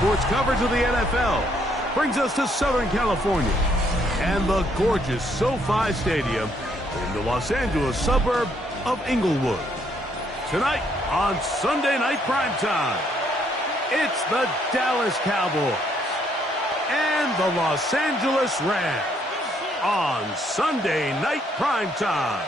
sports coverage of the NFL brings us to Southern California and the gorgeous SoFi Stadium in the Los Angeles suburb of Inglewood. Tonight on Sunday Night Primetime, it's the Dallas Cowboys and the Los Angeles Rams on Sunday Night Primetime.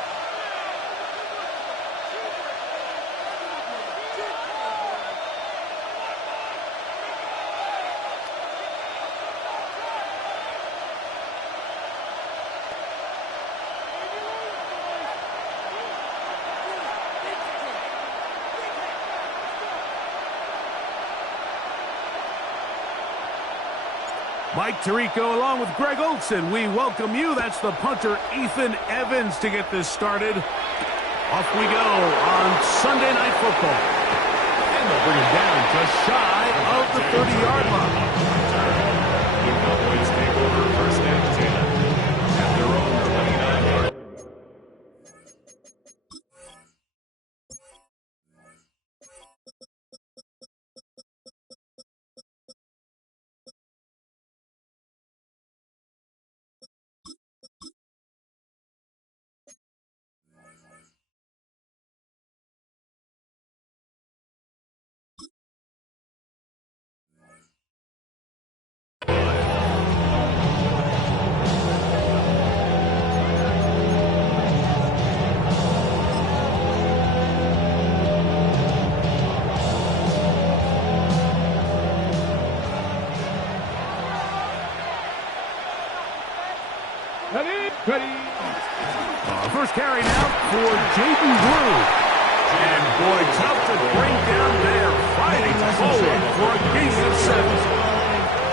Mike Tirico along with Greg Olson. We welcome you. That's the punter, Ethan Evans, to get this started. Off we go on Sunday Night Football. And they'll bring him down just shy of the 30-yard line. The Cowboys take over first and 10 at their own 29-yard. First carry now for Jaden Blue. And boy, tough to bring down there. Fighting forward for a gain of 7.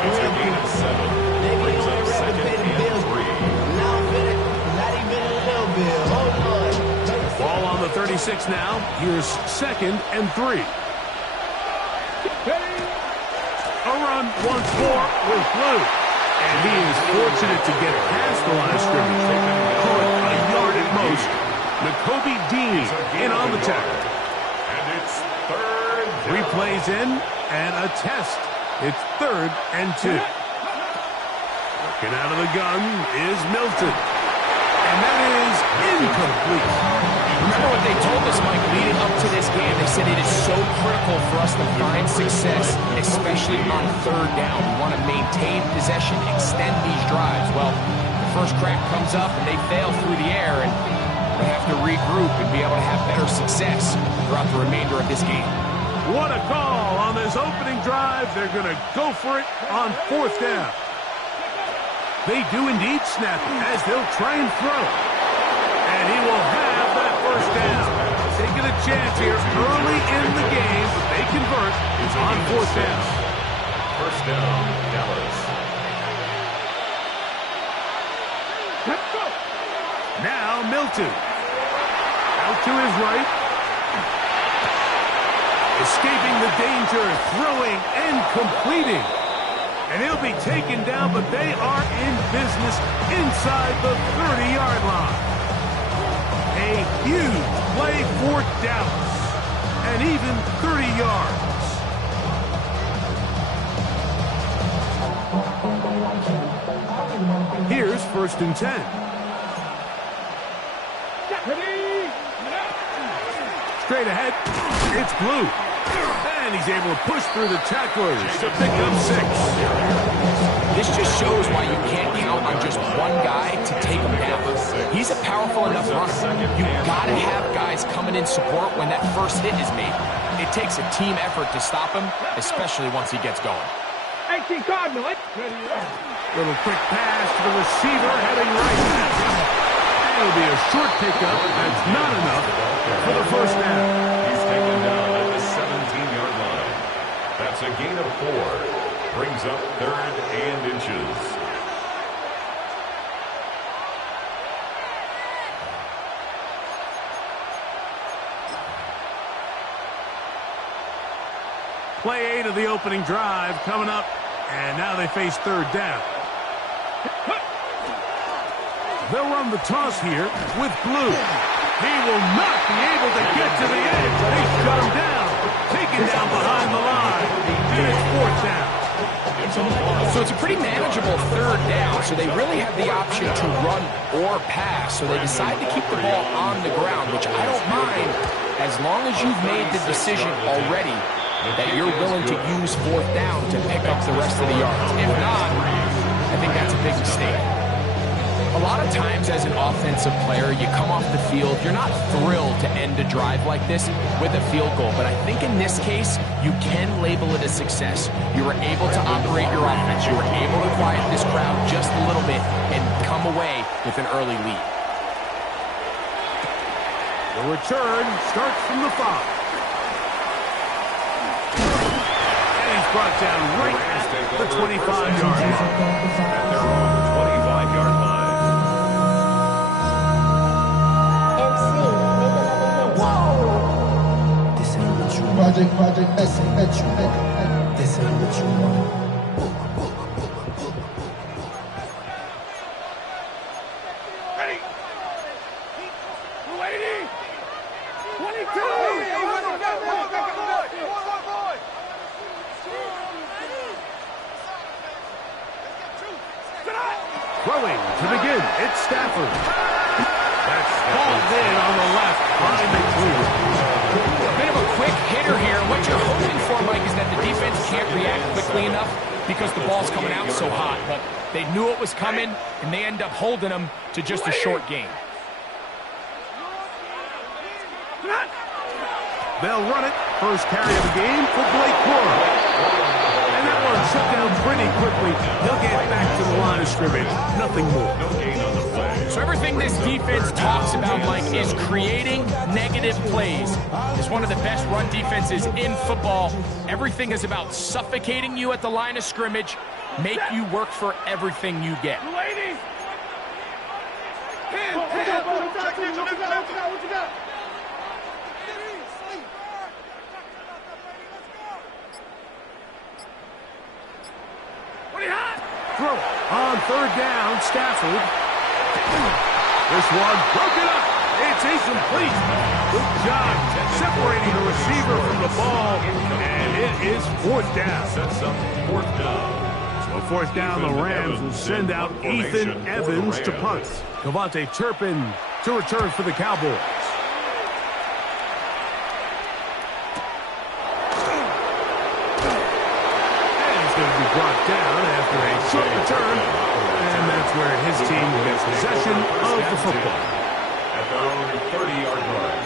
It's a gain of 7. Brings up second and 3. Not even a little bit. Ball on the 36 now. Here's second and 3. A run once more with Blue. And he is fortunate to get past the line of scrimmage. Call it a yard at most. Nakobe Dean in on the tackle. And it's third down. 3 plays in and a test. It's third and 2. Looking out of the gun is Milton. And that is incomplete. Remember what they told us, Mike, leading up to this game. They said it is so critical for us to find success, especially on third down. We want to maintain possession, extend these drives. Well, the first crack comes up and they fail through the air, and they have to regroup and be able to have better success throughout the remainder of this game. What a call on this opening drive. They're going to go for it on 4th down. They do indeed snap it as they'll try and throw. And he will have that first down. Taking a chance here early in the game, but they convert on 4th down. First down, Dallas. Let's go. Now Milton. Out to his right. Escaping the danger, throwing and completing. And he'll be taken down, but they are in business inside the 30-yard line. A huge play for Dallas. And even 30 yards. Here's 1st and 10. Straight ahead, it's Blue. And he's able to push through the tacklers to pick up 6. This just shows why you can't count on just one guy to take him down. He's a powerful enough runner. You've got to have guys coming in support when that first hit is made. It takes a team effort to stop him, especially once he gets going. Little quick pass to the receiver heading right. It'll be a short pickup. That's not enough for the first down. He's taken down at the 17-yard line. That's a gain of 4. Brings up 3rd and inches. Play 8 of the opening drive coming up, and now they face 3rd down. They'll run the toss here with Blue. He will not be able to get to the edge. They shut him down. Taken down behind the line. And it's 4th down. So it's a pretty manageable third down, so they really have the option to run or pass. So they decide to keep the ball on the ground, which I don't mind as long as you've made the decision already that you're willing to use fourth down to pick up the rest of the yards. If not, I think that's a big mistake. A lot of times as an offensive player, you come off the field, you're not thrilled to end a drive like this with a field goal, but I think in this case, you can label it a success. You were able to operate your offense. You were able to quiet this crowd just a little bit and come away with an early lead. The return starts from the 5. And he's brought down right at the 25-yard line. At their own 25-yard line. Project, this ain't what you want. Ready? Waiting! 22! Throwing to begin, it's Stafford. That's called in on the left, behind the clear. Bit of a quick hitter here. What you're hoping for, Mike, is that the defense can't react quickly enough because the ball's coming out so hot. But they knew it was coming, and they end up holding them to just a short gain. They'll run it. First carry of the game for Blake Corum. And that one shut down pretty quickly. He'll get back to the line of scrimmage. Nothing more. No gain on the play. So everything this defense talks about, Mike, is creating negative plays. It's one of the best run defenses in football. Everything is about suffocating you at the line of scrimmage, make you work for everything you get. Throw on third down, Stafford. This one broken up. It's incomplete. Good job separating the receiver from the ball, and it is fourth down. Sets up fourth down. So fourth down, the Rams will send out Ethan Evans to punt. Cavante Turpin to return for the Cowboys. Brought down after a short return, and that's where his team gets possession of the football. At their own 30-yard line.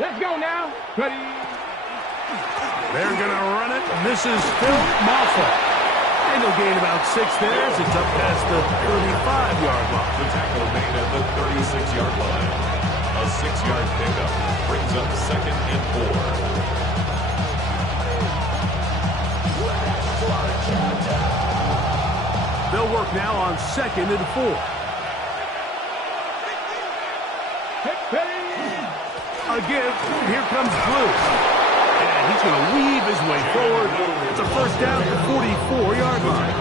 Let's go now. Ready? They're going to run it. This is Phil Maffa. And they'll gain about 6 there as it's up past the 35-yard line. The tackle made at the 36-yard line. A 6-yard pickup brings up 2nd and 4. They'll work now on 2nd and 4. A give. Here comes Blue. And he's going to weave his way forward. It's a first down at the 44-yard line.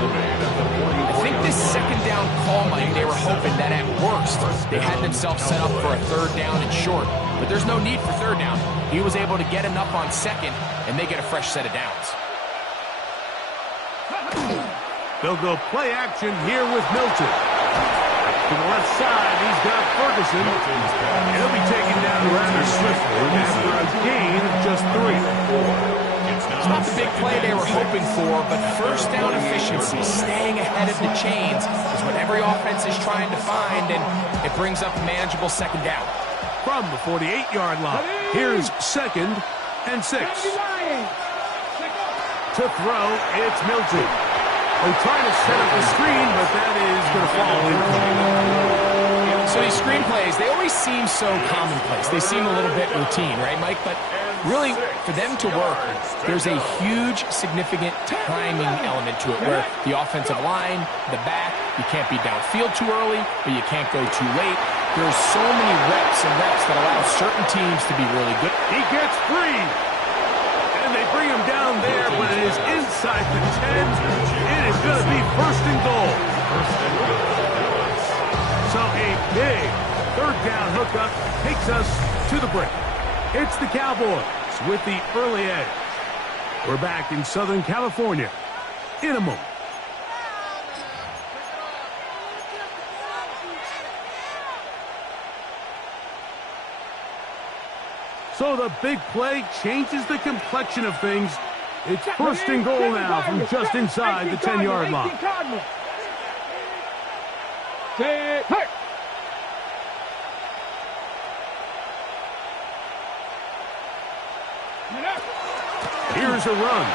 I think this second down call, Mike, they were hoping that at worst they had themselves set up for a third down and short. But there's no need for third down. He was able to get enough on second, and they get a fresh set of downs. They'll go play action here with Milton. To the left side, he's got Ferguson. He'll be taken down rather swiftly after a gain of just 3. It's not the big play they were hoping for, but first down efficiency, staying ahead of the chains, is what every offense is trying to find, and it brings up a manageable second down. From the 48-yard line, here's 2nd and 6. To throw, it's Milton. They're trying to set up the screen, but that is going to fall in. So these screen plays, they always seem so commonplace. They seem a little bit routine, right, Mike? But really, for them to work, there's a huge, significant timing element to it, where the offensive line, the back, you can't be downfield too early, but you can't go too late. There's so many reps and reps that allow certain teams to be really good. He gets free. And they bring him down there, but it is inside the 10. It is going to be first and goal. So a big third down hookup takes us to the break. It's the Cowboys with the early edge. We're back in Southern California in a moment. So the big play changes the complexion of things. It's first and goal now from just inside the 10-yard line. Here's a run.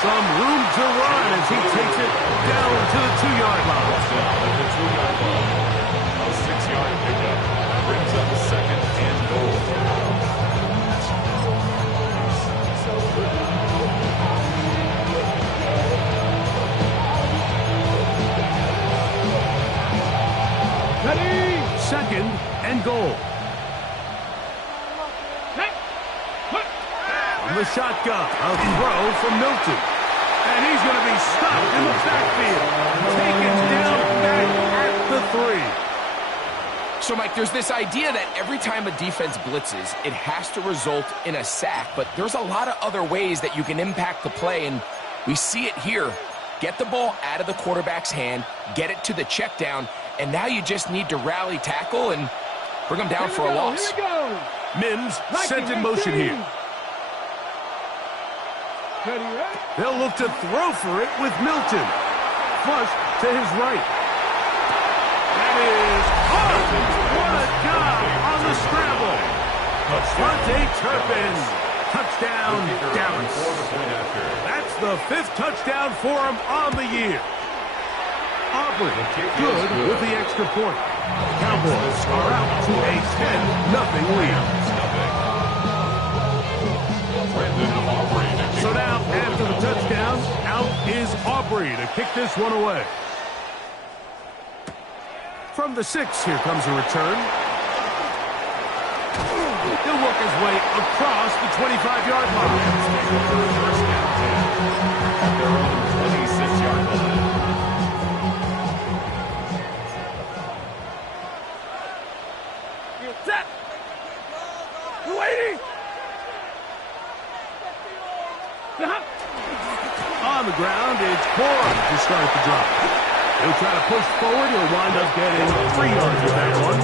Some room to run as he takes it down to the 2-yard line. A 6-yard pickup brings up second and goal. Second and goal. From the shotgun, a throw from Milton. And he's going to be stopped in the backfield. Taken down back at the 3. So, Mike, there's this idea that every time a defense blitzes, it has to result in a sack. But there's a lot of other ways that you can impact the play, and we see it here. Get the ball out of the quarterback's hand, get it to the check down, and now you just need to rally tackle and bring them down for a loss. Mims sent in motion here. They'll look to throw for it with Milton. Flush to his right. That is hard. What a job on the scramble. Devontae Turpin. Touchdown, Dallas. That's the 5th touchdown for him on the year. Aubrey good with the extra point. Cowboys are out to a 10-0 lead. So now, after the touchdown, out is Aubrey to kick this one away. From the 6, here comes a return. He'll work his way across the 25-yard line. First down 10 at their own 26-yard line. Set. Waiting. On the ground, it's Bourne to start the drive. He'll try to push forward. He'll wind up getting 3 yards with that one.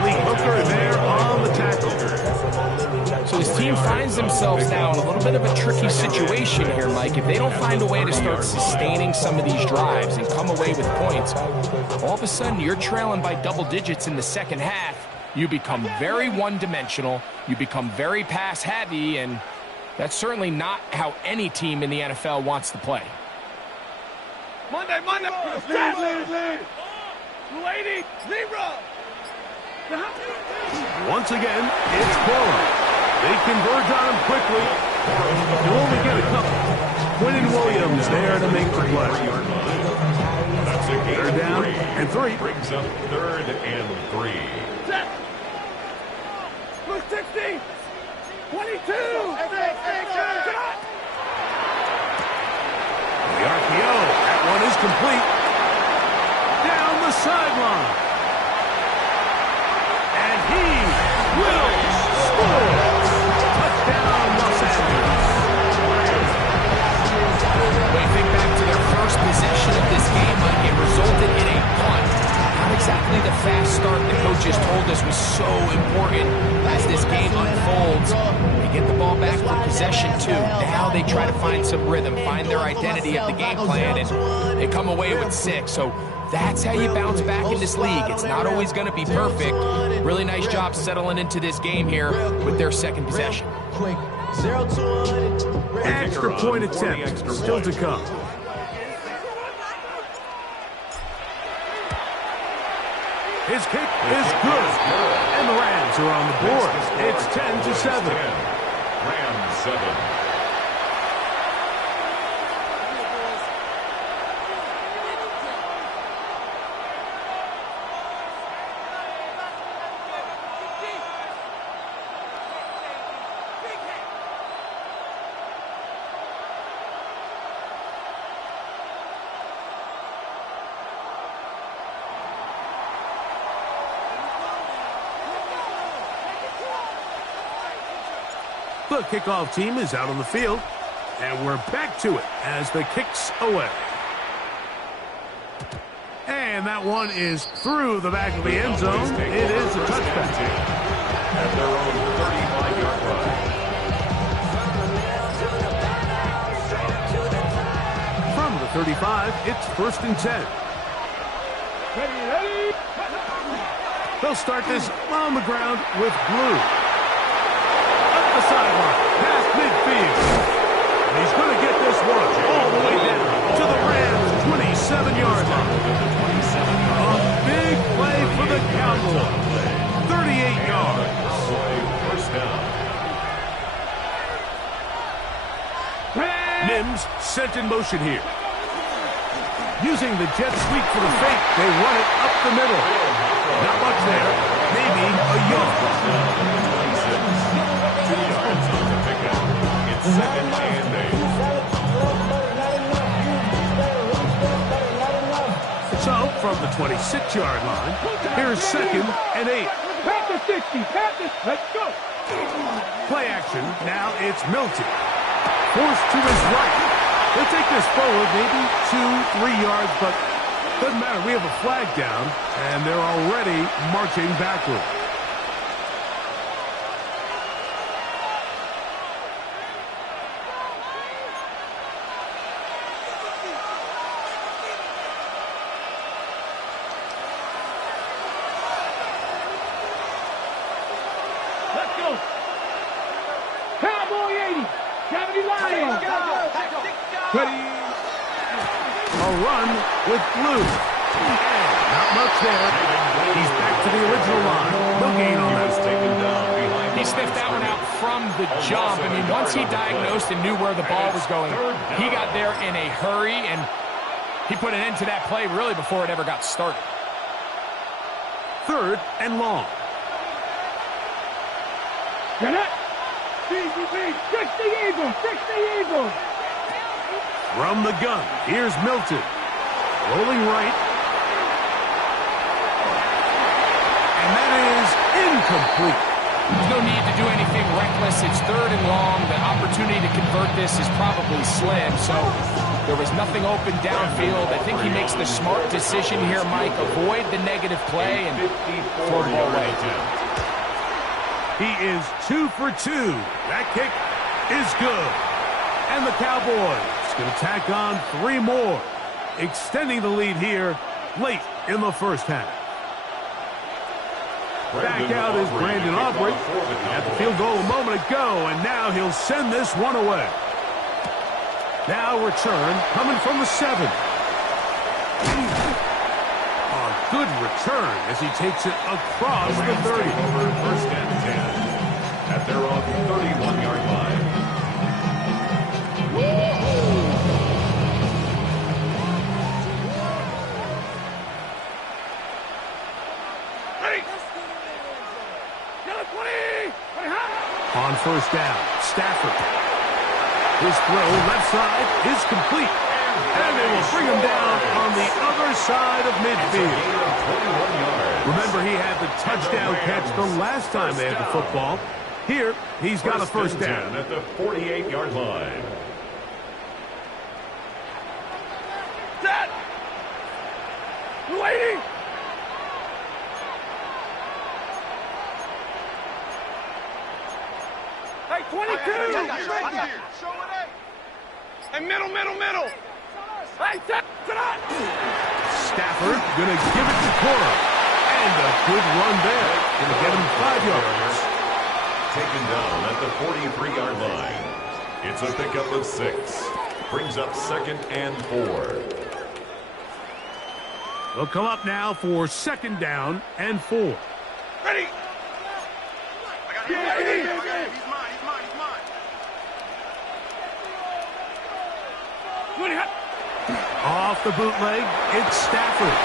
Malik Hooker there on the tackle. So this team finds themselves now in a little bit of a tricky situation here, Mike. If they don't find a way to start sustaining some of these drives and come away with points, all of a sudden you're trailing by double digits in the second half. You become very one-dimensional. You become very pass-heavy, and that's certainly not how any team in the NFL wants to play. Monday. Lady, zero. Once again, it's Bourne. They converge on him quickly. He'll only get a couple. Quinton Williams there to make the play. That's a gain. Third down and 3. Brings up 3rd and 3. Set. 60. 22. The RPO. That one is complete. Down the sideline. And he will score. Touchdown, Los Angeles. When you think back to their first possession of this game, Mike, it resulted in a punt. Not exactly the fast start the coaches told us was so important as this game unfolds. They get the ball back for possession 2. Now they try to find some rhythm, find their identity of the game plan, and they come away with 6. So that's how you bounce back in this league. It's not always going to be perfect. Really nice job settling into this game here with their second possession. Extra point attempt still to come. His kick is good. And the Rams are on the board. It's 10-7. Rams 7. The kickoff team is out on the field, and we're back to it as the kick's away. And that one is through the back of the end zone. It is a touchback. At their own 35-yard line. From the 35, it's 1st and 10. They'll start this on the ground with Blue. Up the sideline, past midfield. And he's going to get this one all the way down to the Rams' 27-yard line. A big play for the Cowboys. 38 yards. First down. Mims sent in motion here. Using the jet sweep for the fake, they run it up the middle. Not much there. Maybe a yard. 2 yards on the pickup. It's 2nd and 8. So, from the 26-yard line, here's 2nd and 8. Pat the 60, pat the, let's go. Play action, now it's Milton. Forced to his right. He'll take this forward, maybe 2-3 yards, but doesn't matter. We have a flag down, and they're already marching backward. Let's go. Cowboy 80. Gravity Lions. Ready. A run with Blue. And not much there. He's back to the original line. No gain on that. Taken down behind. He sniffed that one out from the jump. I mean, once he diagnosed and knew where the ball was going, he got there in a hurry, and he put an end to that play really before it ever got started. 3rd and long. Get it. Fix the Eagles. Fix the Eagles. From the gun, here's Milton. Rolling right. And that is incomplete. There's no need to do anything reckless. It's 3rd and long. The opportunity to convert this is probably slim, so there was nothing open downfield. I think he makes the smart decision here, Mike. Avoid the negative play and throw the ball away. He is 2 for 2. That kick is good. And the Cowboys going to tack on 3 more, extending the lead here late in the first half. Back out is Brandon Aubrey. At the field goal a moment ago, and now he'll send this one away. Now return coming from the 7. A good return as he takes it across the 30. First and 10 at their own 31-yard line. On first down, Stafford. His throw left side is complete. And they will bring him down on the other side of midfield. Remember, he had the touchdown catch the last time they had the football. Here, he's got a first down. At the 48-yard line. Set. Waiting. Hey, 22. Show it eight. Hey, middle. Hey, tonight. Stafford going to give it to Cora. And a good run there. Going to get him 5 yards. Taken down at the 43-yard line. It's a pickup of 6. Brings up 2nd and 4. They'll come up now for 2nd down and 4. Ready. He's mine. Off the bootleg, it's Stafford.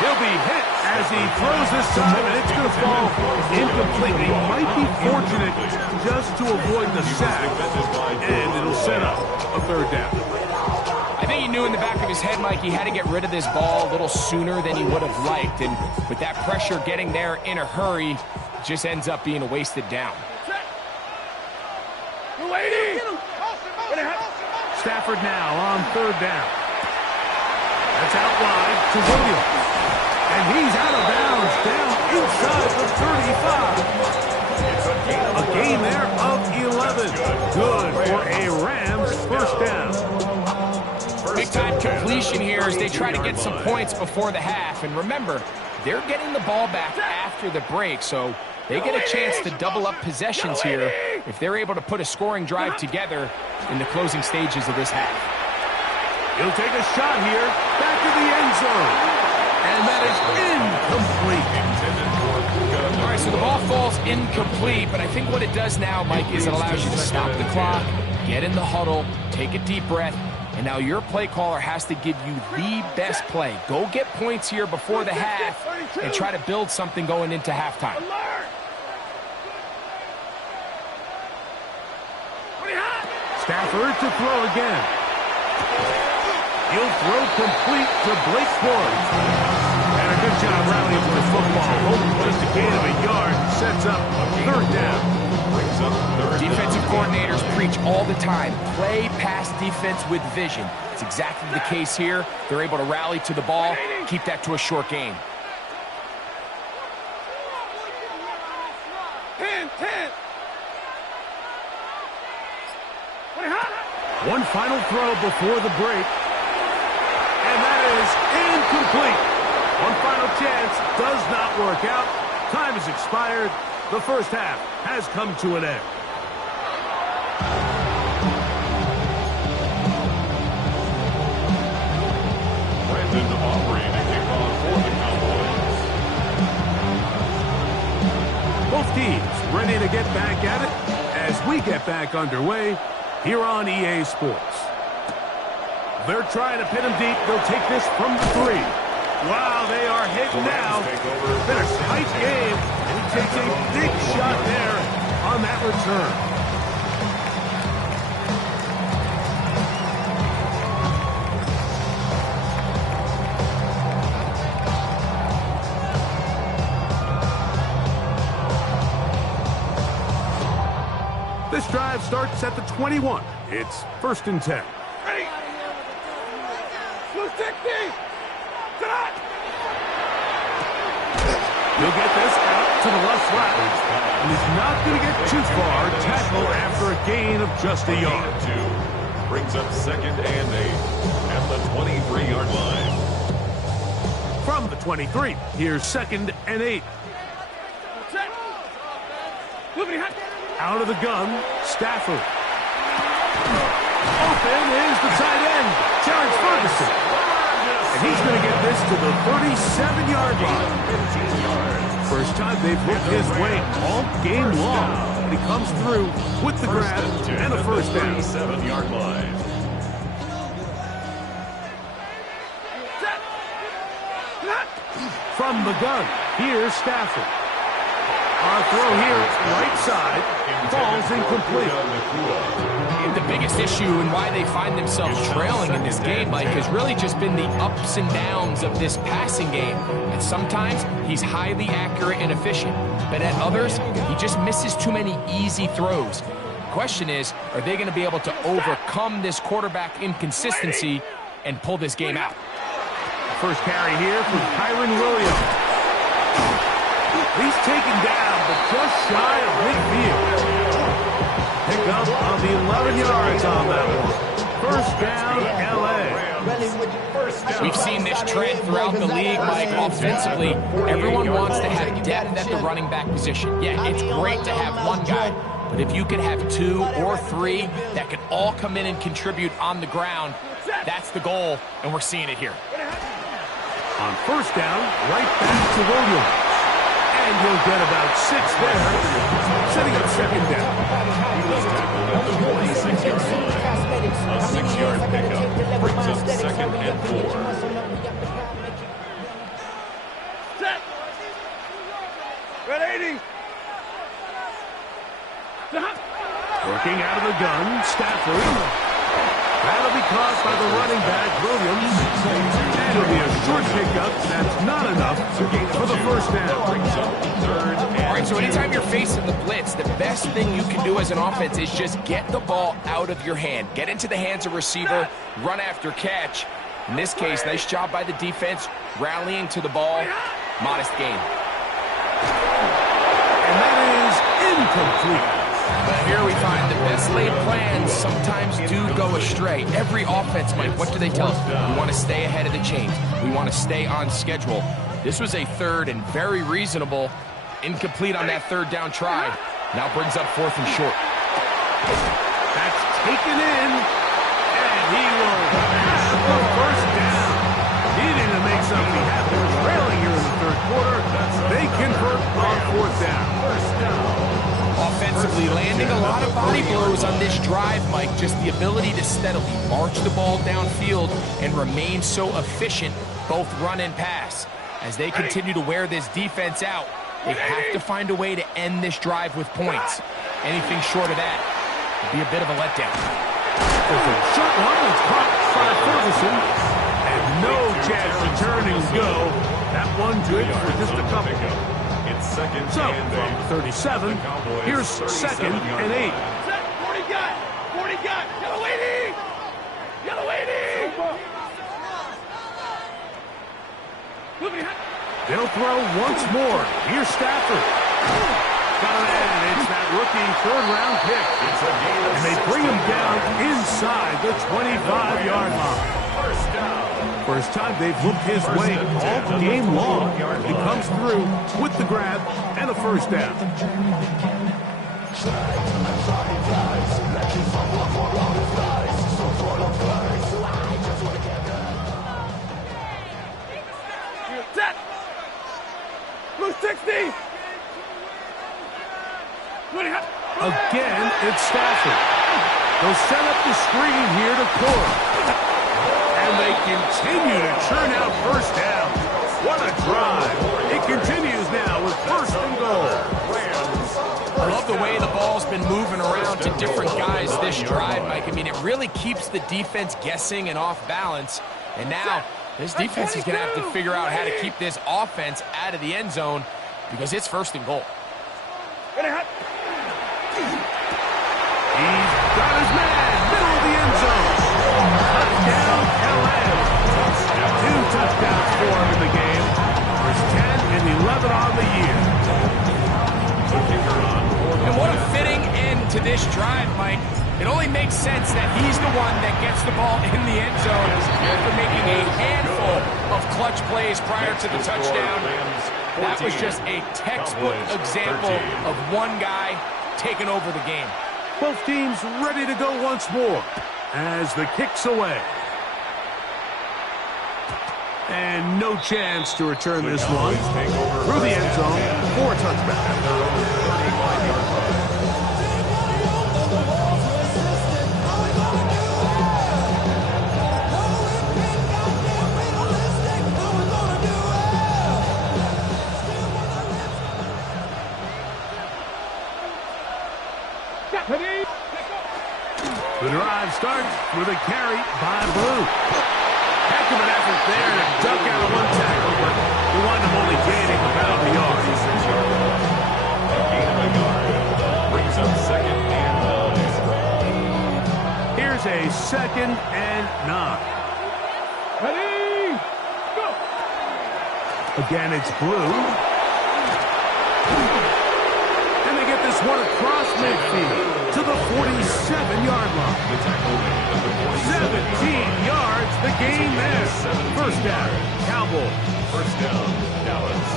He'll be hit as he throws this time, and it's going to fall incomplete. He might be fortunate just to avoid the sack, and it'll set up a 3rd down. I think he knew in the back of his head, Mike, he had to get rid of this ball a little sooner than he would have liked, and with that pressure getting there in a hurry, it just ends up being a wasted down. Stafford now on third down. That's out wide to Williams. And he's out of bounds down inside the 35. A gain there of 11. Good for a Rams first down. Big-time completion here as they try to get some points before the half. And remember, they're getting the ball back after the break, so they get a chance to double up possessions here if they're able to put a scoring drive together in the closing stages of this half. He'll take a shot here, back to the end zone. And that is incomplete. All right, so the ball falls incomplete, but I think what it does now, Mike, is it allows you to stop the clock, get in the huddle, take a deep breath, and now your play caller has to give you the best play. Go get points here before the half and try to build something going into halftime. Stafford to throw again. He'll throw complete to Blake Bortles. And a good job rallying for the football. Hoping just a gain of a yard sets up third down. Defensive coordinators preach all the time, play pass defense with vision. It's exactly the case here. They're able to rally to the ball, keep that to a short game. 10. One final throw before the break. And that is incomplete. One final chance does not work out. Time has expired. The first half has come to an end. Brandon Aubrey to kick off for the Cowboys. Both teams ready to get back at it as we get back underway here on EA Sports. They're trying to pin him deep. They'll take this from the 3. Wow, they are hit now. Been a tight game, and he takes a big shot there on that return. This drive starts at the 21. It's 1st and 10. Ready? 260. Shot. He'll get this out to the left flat. And he's not going to get too far. Tackle after a gain of just a yard. 2 brings up 2nd and 8 at the 23-yard line. From the 23, here's 2nd and 8. Out of the gun, Stafford. Open is the tight end, Terrence Ferguson. And he's going to get this to the 37-yard line. First time they've looked his way all game long. And he comes through with the grab and a first down. 37-yard line. From the gun, here's Stafford. Our throw here, right side, falls incomplete. The biggest issue and why they find themselves trailing in this game, Mike, has really just been the ups and downs of this passing game. And sometimes he's highly accurate and efficient, but at others, he just misses too many easy throws. The question is, are they going to be able to overcome this quarterback inconsistency and pull this game out? First carry here from Kyron Williams. He's taken down, but just shy of midfield. Pick up of the 11 yards on that one. First down, L.A. We've seen this trend throughout the league, Mike. Offensively, everyone wants to have depth at the running back position. Yeah, it's great to have one guy, but if you can have 2 or 3 that can all come in and contribute on the ground, that's the goal, and we're seeing it here. On first down, right back to Williams. And he'll get about 6 there, setting up second down. He was tackled at the 26-yard line. A 6-yard pickup brings up 2nd and 4. Set. Ready? Working out of the gun, Stafford. That'll be caught by the running back, Williams. And it'll be a short pickup. That's not enough for the first down. Brings up 3rd and right, so anytime you're facing the blitz, the best thing you can do as an offense is just get the ball out of your hand. Get into the hands of receiver, run after catch. In this case, nice job by the defense, rallying to the ball. Modest gain. And that is incomplete. But here we find the best laid plans sometimes do go astray. Every offense, Mike, what do they tell us? We want to stay ahead of the chains. We want to stay on schedule. This was a third and very reasonable. Incomplete on that third down try. Now brings up 4th and short. That's taken in, and he will have the first down. Needing to make something happen. Trailing here in the third quarter. They convert on 4th down. First down. Offensively landing a lot of body blows on this drive, Mike. Just the ability to steadily march the ball downfield and remain so efficient, both run and pass. As they continue to wear this defense out, they have to find a way to end this drive with points. Anything short of that would be a bit of a letdown. There's a short one that's caught by Ferguson, and no chance to turn and go. That one good for just a couple. So, from 37, here's 2nd and 8. 40 got! 40 got! Yellow 80! Yellow 80! They'll throw once more. Here's Stafford. And it's that rookie 3rd-round pick. And they bring him down inside the 25-yard line. First time they've looked his way all game long. He comes through with the grab and a first down. Set! Blue 60! Again, it's Stafford. They'll set up the screen here to Cora. And they continue to churn out first down. What a drive. It continues now with 1st and goal. I love the way the ball's been moving around to different guys this drive, Mike. I mean, it really keeps the defense guessing and off balance. And now, this defense is going to have to figure out how to keep this offense out of the end zone because it's 1st and goal. He's got his man, middle of the end zone. Touchdown, LA. 2 touchdowns for him in the game. There's 10 and 11 on the year. And what a fitting end to this drive, Mike. It only makes sense that he's the one that gets the ball in the end zone after making a handful of clutch plays prior to the touchdown. That was just a textbook example of one guy taking over the game. Both teams ready to go once more as the kick's away. And no chance to return this one. Through the end zone for a touchback. The drive starts with a carry by Blue. Heck of an effort there to duck out of one tackle, but he wound up only gaining about a yard. A gain of a yard brings up 2nd and 9. Here's a 2nd and 9. Ready? Go! Again, it's Blue. And they get this one across midfield to the 47-yard line. 17 yards, the gain there. First down, Cowboys. First down, Dallas.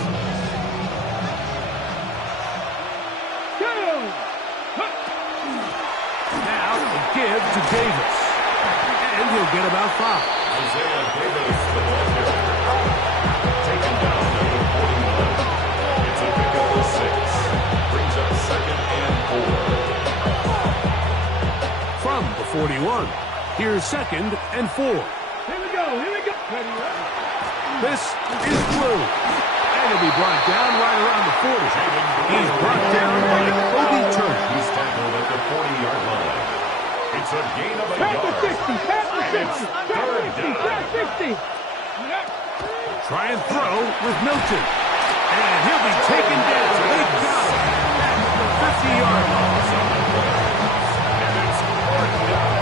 Now a give to Davis. And he'll get about 5. Isaiah Davis, the ball carrier. Taken down at the 41. It's a pickup of 6. Brings up 2nd and 4. From the 41, here's 2nd and 4. Here we go, here we go. This is Blue. And he'll be brought down right around the 40. He's brought down by Kobe Turner. He's tackled at the 40-yard line. It's a gain of a Pass yard. the 60, pass the 60, pass the 60, pass 60. Try and throw with Milton. And he'll be taken down. They got him back to the 50-yard line. And it's fourth down.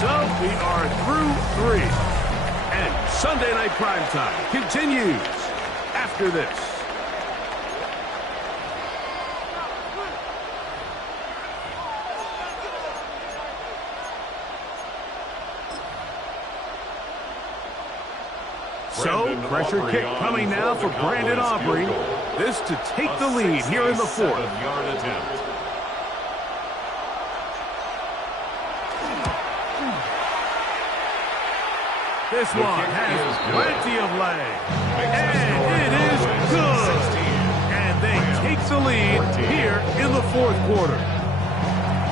So we are through 3. And Sunday Night Primetime continues after this. So, pressure kick coming now for Brandon Aubrey. This to take the lead here in the 4th. 7-yard attempt. This one has plenty of leg. And it is good. And they take the lead here in the 4th quarter.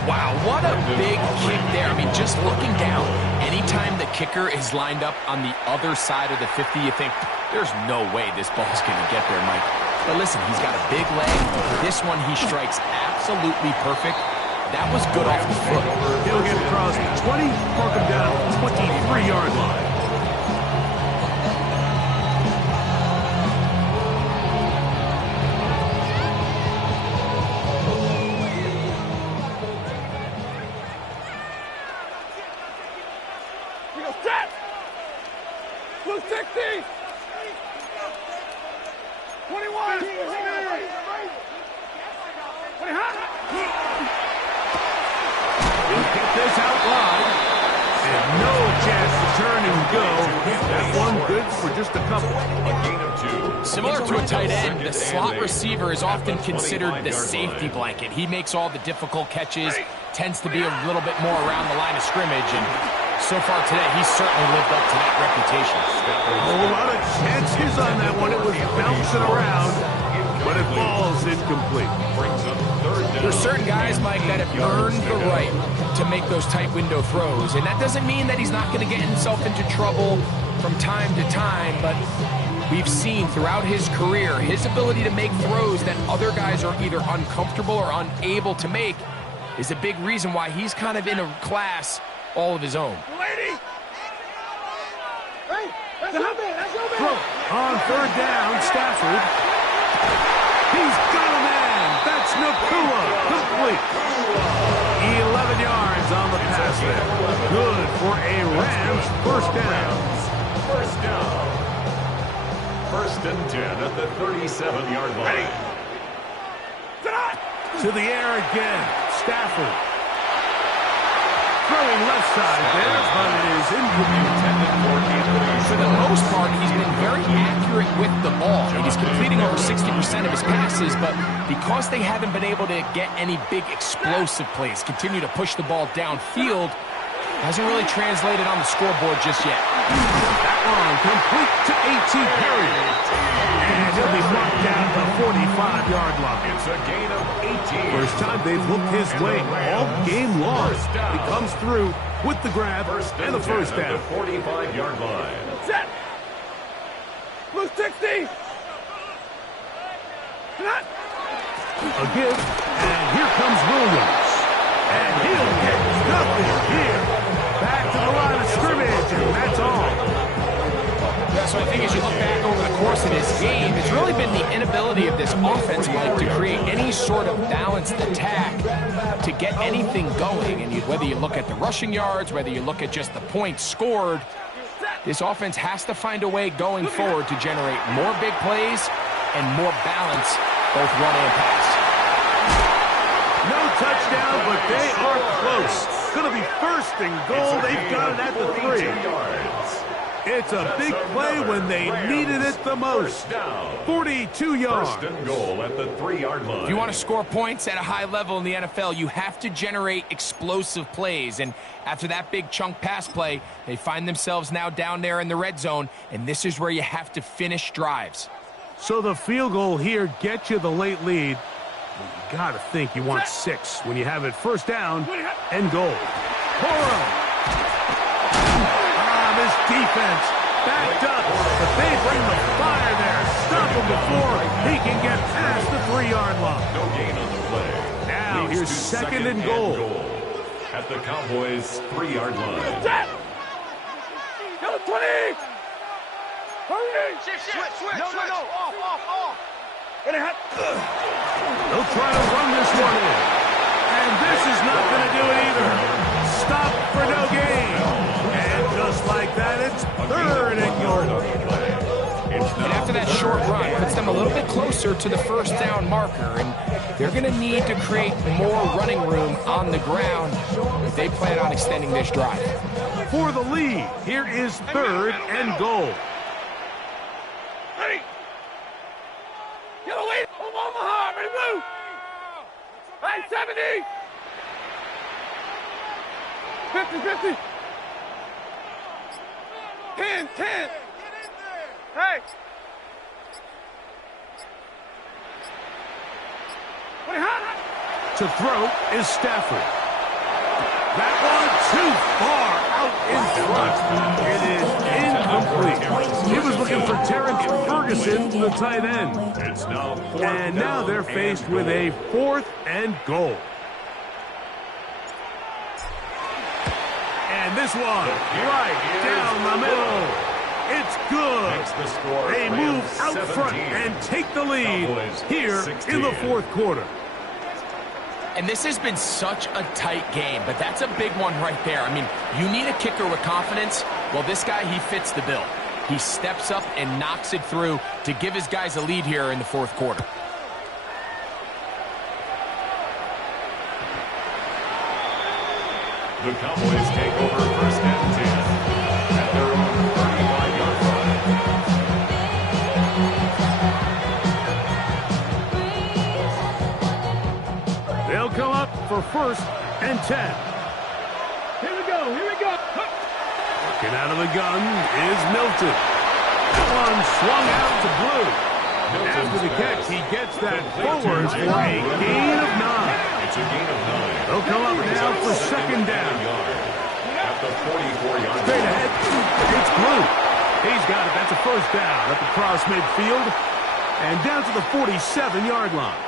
Wow, what a big kick there. I mean, just looking down, anytime the kicker is lined up on the other side of the 50, you think, there's no way this ball's going to get there, Mike. But listen, he's got a big leg. This one, he strikes absolutely perfect. That was good off the foot. He'll get across the 20, mark him down 23-yard line. Blue 60! 21! 20 hot! He'll get this out wide. And no chance to turn and go. That one good for just a couple. A gain of 2. Similar to a tight end, the slot receiver is often considered the safety blanket. He makes all the difficult catches, tends to be a little bit more around the line of scrimmage, and so far today, he's certainly lived up to that reputation. A lot of chances on that one. It was bouncing around, but it falls incomplete. Brings up 3rd down. There's certain guys, Mike, that have earned the right to make those tight window throws, and that doesn't mean that he's not going to get himself into trouble from time to time, but we've seen throughout his career his ability to make throws that other guys are either uncomfortable or unable to make is a big reason why he's kind of in a class all of his own. Lady! Hey, that's your man, that's your man! On 3rd down, Stafford. He's got a man. That's Nakua. Complete. 11 yards on the pass there. Good for a Rams first down. First down. 1st and 10 at the 37-yard line. To the air again. Stafford. Throwing left side there, but it is incomplete. For the most part, he's been very accurate with the ball. He's completing over 60% of his passes, but because they haven't been able to get any big explosive plays, continue to push the ball downfield, hasn't really translated on the scoreboard just yet. That one complete to A.T. Perry. And he'll be marked down the 45-yard line. It's a gain of 18. First time they've looked his way all game long. He comes through with the grab and the first down. The 45-yard line. Set! Blue 60! Not! A give, and here comes Williams. And he'll get nothing here. Back to the line of scrimmage, and that's all. Yeah, so I think as you look back over the course of this game, it's really been the inability of this offense, Mike, to create any sort of balanced attack to get anything going. And whether you look at the rushing yards, whether you look at just the points scored, this offense has to find a way going forward to generate more big plays and more balance, both run and pass. No touchdown, but they are close. Going to be 1st and goal. They've got it at the 3. It's a big play when they needed it the most. 42 yards. 1st and goal at the 3-yard line. If you want to score points at a high level in the NFL, you have to generate explosive plays. And after that big chunk pass play, they find themselves now down there in the red zone, and this is where you have to finish drives. So the field goal here gets you the late lead. You got to think you want 6 when you have it 1st down and goal. This defense backed up, but they bring the fire there. Stop him before he can get past the 3-yard line. No gain on the play. Now Leads here's to 2nd and goal. At the Cowboys' 3-yard line. 20! Hurry! Switch. No. Off. They'll try to run this one in. And this is not going to do it either. Stop for no gain. And just like that, it's third and goal. And after that short run, puts them a little bit closer to the first down marker. And they're going to need to create more running room on the ground if they plan on extending this drive. For the lead, here is third and goal. Ready! Get away from Omaha! Ready, move! Hey, 70! 50! 10! Hey! What To throw is Stafford. That one too far out in front. It is incomplete. He was looking for Terrence Ferguson, the tight end. It's now fourth And now down they're faced with a fourth and goal. And this one, right down the middle. It's good. Makes the score They move out 17. front and take the lead Cowboys here 16. in the fourth quarter. And this has been such a tight game, but that's a big one right there. I mean, you need a kicker with confidence. Well, this guy, he fits the bill. He steps up and knocks it through to give his guys a lead here in the fourth quarter. The Cowboys take over first and 10 at their own 35-yard line. They'll come up for first and 10. Here we go! Working out of the gun is Milton. That one swung out to Blue. After the catch, he gets that forward for a gain of 9. It's a gain of 9. They'll come up now for second down. At the 44-yard Straight line. ahead, it's Blue. He's got it. That's a first down at the cross midfield. And down to the 47-yard line.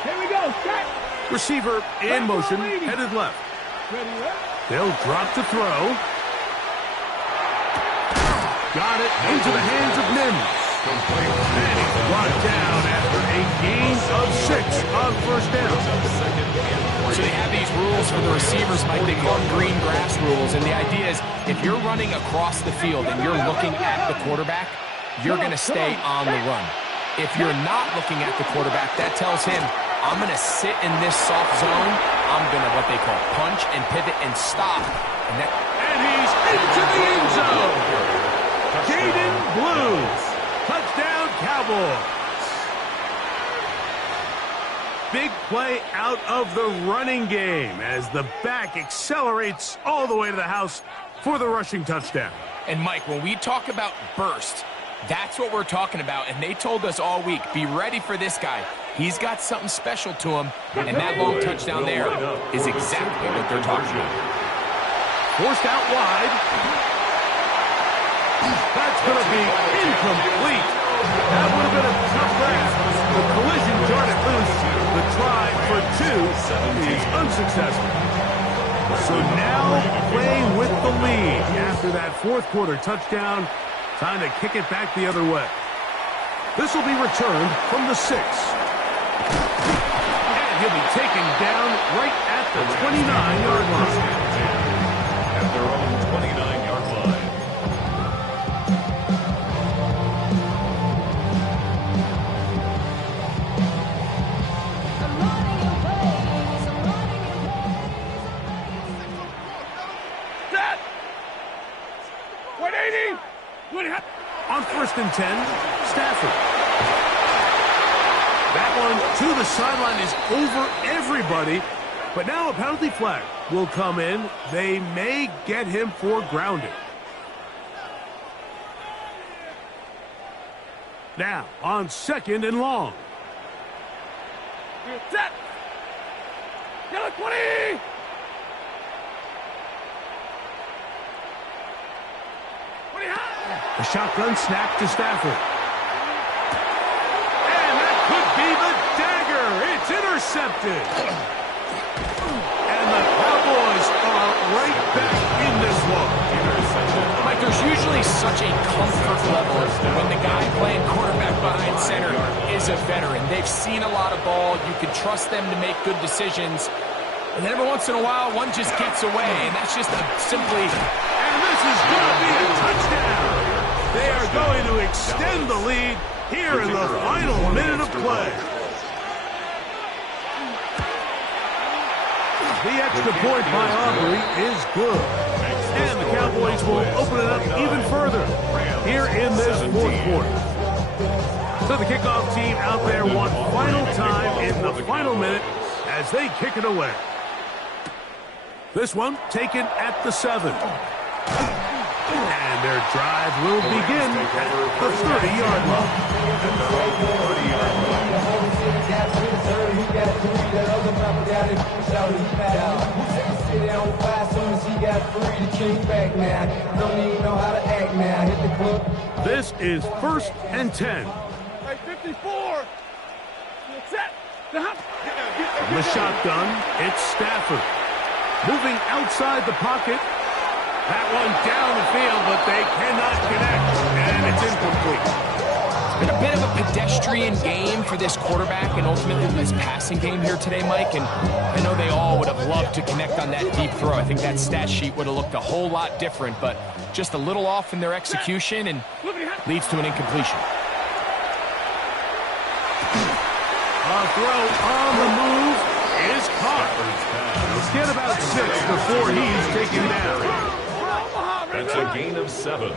Here we go! Set! Receiver in motion, headed left. Ready, They'll drop to throw. Got it into the hands of Mims. And he's brought down after a gain of 6 on first down. So they have these rules for the receivers, Mike. They call them green grass rules. And the idea is if you're running across the field and you're looking at the quarterback, you're going to stay on the run. If you're not looking at the quarterback, that tells him, I'm going to sit in this soft zone. I'm going to what they call punch and pivot and stop. And he's into the end zone. Jaden Blue. Touchdown, Cowboys. Big play out of the running game as the back accelerates all the way to the house for the rushing touchdown. And Mike, when we talk about burst, that's what we're talking about. And they told us all week, be ready for this guy. He's got something special to him. And that long touchdown there is exactly what they're talking about. Forced out wide. That's going to be incomplete. That would have been a tough grab. The collision jarred it loose. The try for 2 is unsuccessful. So now playing with the lead after that fourth quarter touchdown. Time to kick it back the other way. This will be returned from the 6. And he'll be taken down right at the 29-yard line. At their own 29-yard line. Set! 180! On first and 10, Stafford. That one to the sideline is over everybody. But now a penalty flag will come in. They may get him for grounding. Now on second and long. Set! Yellow 20! A shotgun snap to Stafford. And that could be the dagger. It's intercepted. And the Cowboys are right back in this one. Mike, there's usually such a comfort level when the guy playing quarterback behind center is a veteran. They've seen a lot of ball. You can trust them to make good decisions. And then every once in a while, one just gets away, and that's just simply... And this is going to be a touchdown. They are going to extend the lead here in the final minute of play. The extra point by Aubrey is good. And the Cowboys will open it up even further here in this fourth quarter. So the kickoff team out there one final time in the final minute as they kick it away. This one taken at the 7. And their drive will begin at the 30-yard line. This is 1st and 10. Hey, 54. Set. From the shotgun, it's Stafford. Moving outside the pocket. That one down the field, but they cannot connect, and it's incomplete. It's been a bit of a pedestrian game for this quarterback and ultimately this passing game here today, Mike, and I know they all would have loved to connect on that deep throw. I think that stat sheet would have looked a whole lot different, but just a little off in their execution and leads to an incompletion. A throw on the move is caught. Let's get about 6 before he's taken down. That's a gain of 7.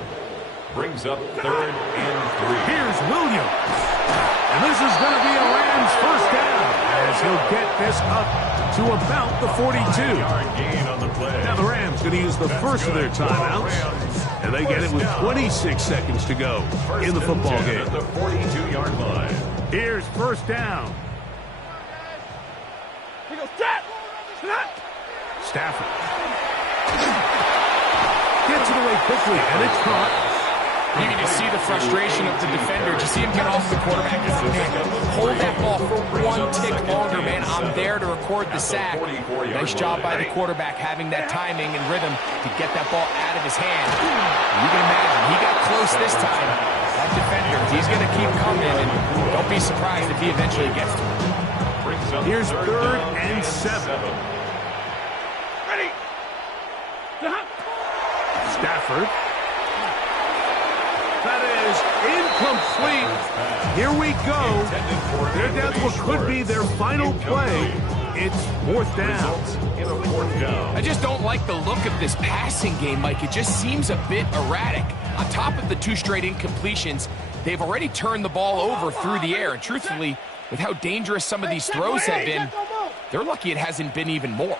Brings up 3rd and 3. Here's Williams. And this is going to be a Rams first down as he'll get this up to about the 42. Gain on the play. Now the Rams going to use the first of their timeouts. And they get it with 26 seconds to go in the football game. At the 42-yard line. Here's first down. He goes, set. Stafford. Gets it away quickly, and it's caught. You can just see the frustration of the defender. Did you see him get off the quarterback? Hold that ball for one tick longer, man. I'm there to record the sack. Nice job by the quarterback having that timing and rhythm to get that ball out of his hand. You can imagine, he got close this time. That defender, he's going to keep coming, and don't be surprised if he eventually gets to him. Here's 3rd and 7. Ready. Stafford. That is incomplete. Here we go. They're down to what could be their final play. It's 4th down. I just don't like the look of this passing game, Mike. It just seems a bit erratic. On top of the 2 straight incompletions, they've already turned the ball over through the air. And truthfully, with how dangerous some of these throws have been, they're lucky it hasn't been even more.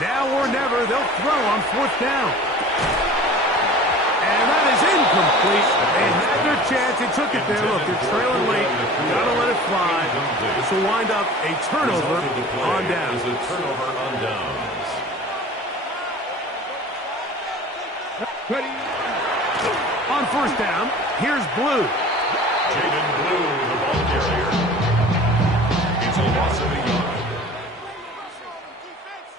Now or never, they'll throw on 4th down. And that is incomplete. They had their chance. They took it there. Look, they're trailing late. Got to let it fly. This will wind up a turnover on downs. A turnover on downs. Ready. On 1st down, here's Blue. Jaden Blue, the ball carrier. It's a loss of a yard.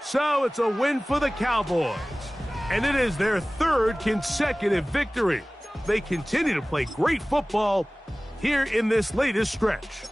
So it's a win for the Cowboys. And it is their 3rd consecutive victory. They continue to play great football here in this latest stretch.